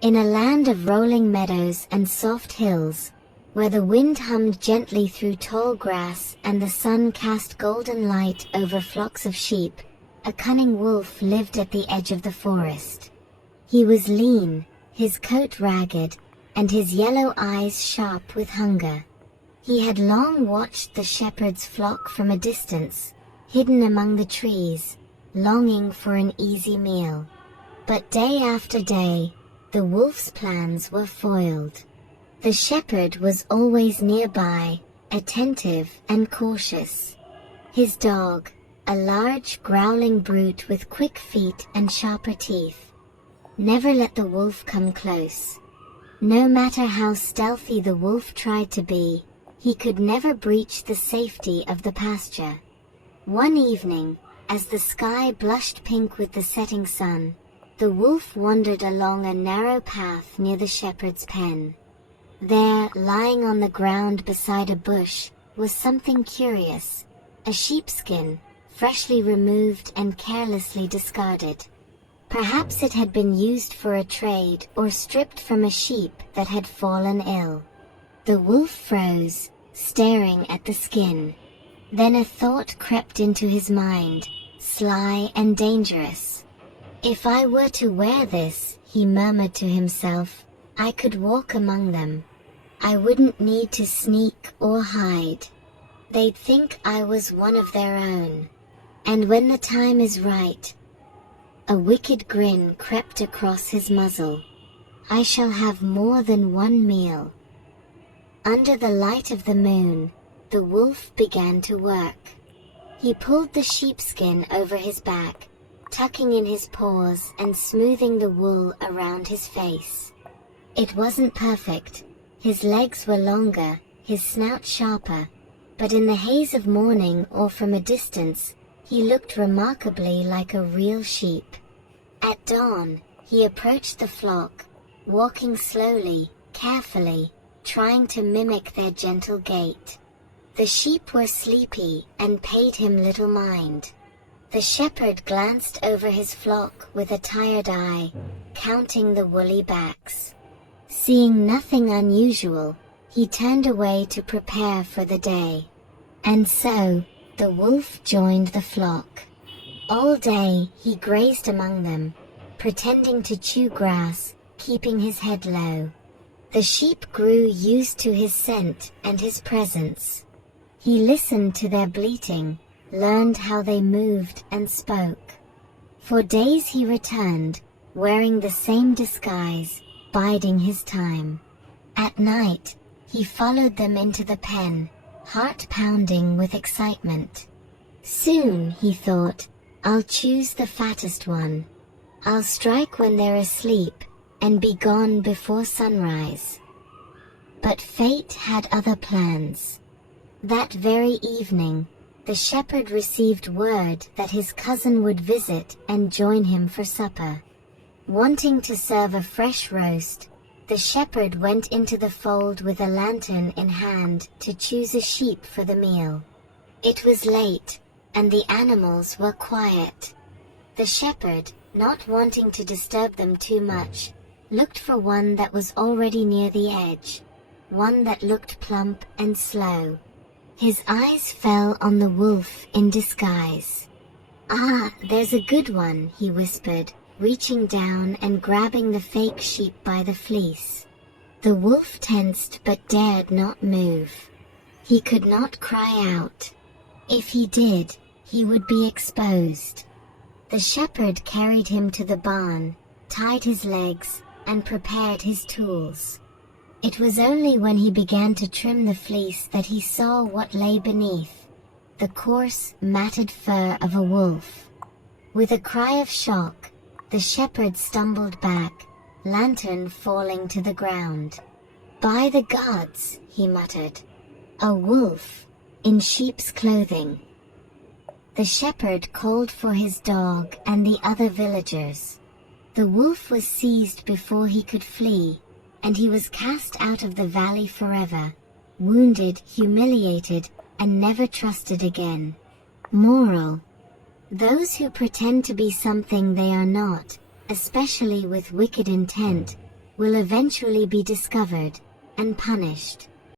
In a land of rolling meadows and soft hills, where the wind hummed gently through tall grass and the sun cast golden light over flocks of sheep, a cunning wolf lived at the edge of the forest. He was lean, his coat ragged, and his yellow eyes sharp with hunger. He had long watched the shepherd's flock from a distance, hidden among the trees, longing for an easy meal. But day after day, the wolf's plans were foiled. The shepherd was always nearby, attentive and cautious. His dog, a large growling brute with quick feet and sharper teeth, never let the wolf come close. No matter how stealthy the wolf tried to be, he could never breach the safety of the pasture. One evening, as the sky blushed pink with the setting sun, the wolf wandered along a narrow path near the shepherd's pen. There, lying on the ground beside a bush, was something curious, a sheepskin, freshly removed and carelessly discarded. Perhaps it had been used for a trade or stripped from a sheep that had fallen ill. The wolf froze, staring at the skin. Then a thought crept into his mind, sly and dangerous. "If I were to wear this," he murmured to himself, "I could walk among them. I wouldn't need to sneak or hide. They'd think I was one of their own. And when the time is right..." A wicked grin crept across his muzzle. "I shall have more than one meal." Under the light of the moon, the wolf began to work. He pulled the sheepskin over his back, tucking in his paws and smoothing the wool around his face. It wasn't perfect. His legs were longer, his snout sharper, but in the haze of morning or from a distance, he looked remarkably like a real sheep. At dawn, he approached the flock, walking slowly, carefully, trying to mimic their gentle gait. The sheep were sleepy and paid him little mind. The shepherd glanced over his flock with a tired eye, counting the woolly backs. Seeing nothing unusual, he turned away to prepare for the day. And so, the wolf joined the flock. All day, he grazed among them, pretending to chew grass, keeping his head low. The sheep grew used to his scent and his presence. He listened to their bleating, learned how they moved and spoke. For days he returned, wearing the same disguise, biding his time. At night, he followed them into the pen, heart pounding with excitement. Soon, he thought, I'll choose the fattest one. I'll strike when they're asleep, and be gone before sunrise. But fate had other plans. That very evening, the shepherd received word that his cousin would visit and join him for supper. Wanting to serve a fresh roast, the shepherd went into the fold with a lantern in hand to choose a sheep for the meal. It was late, and the animals were quiet. The shepherd, not wanting to disturb them too much, looked for one that was already near the edge, one that looked plump and slow. His eyes fell on the wolf in disguise. "Ah, there's a good one," he whispered, reaching down and grabbing the fake sheep by the fleece. The wolf tensed but dared not move. He could not cry out. If he did, he would be exposed. The shepherd carried him to the barn, tied his legs, and prepared his tools. It was only when he began to trim the fleece that he saw what lay beneath, the coarse, matted fur of a wolf. With a cry of shock, the shepherd stumbled back, lantern falling to the ground. "By the gods," he muttered, "a wolf, in sheep's clothing." The shepherd called for his dog and the other villagers. The wolf was seized before he could flee, and he was cast out of the valley forever, wounded, humiliated, and never trusted again. Moral: those who pretend to be something they are not, especially with wicked intent, will eventually be discovered and punished.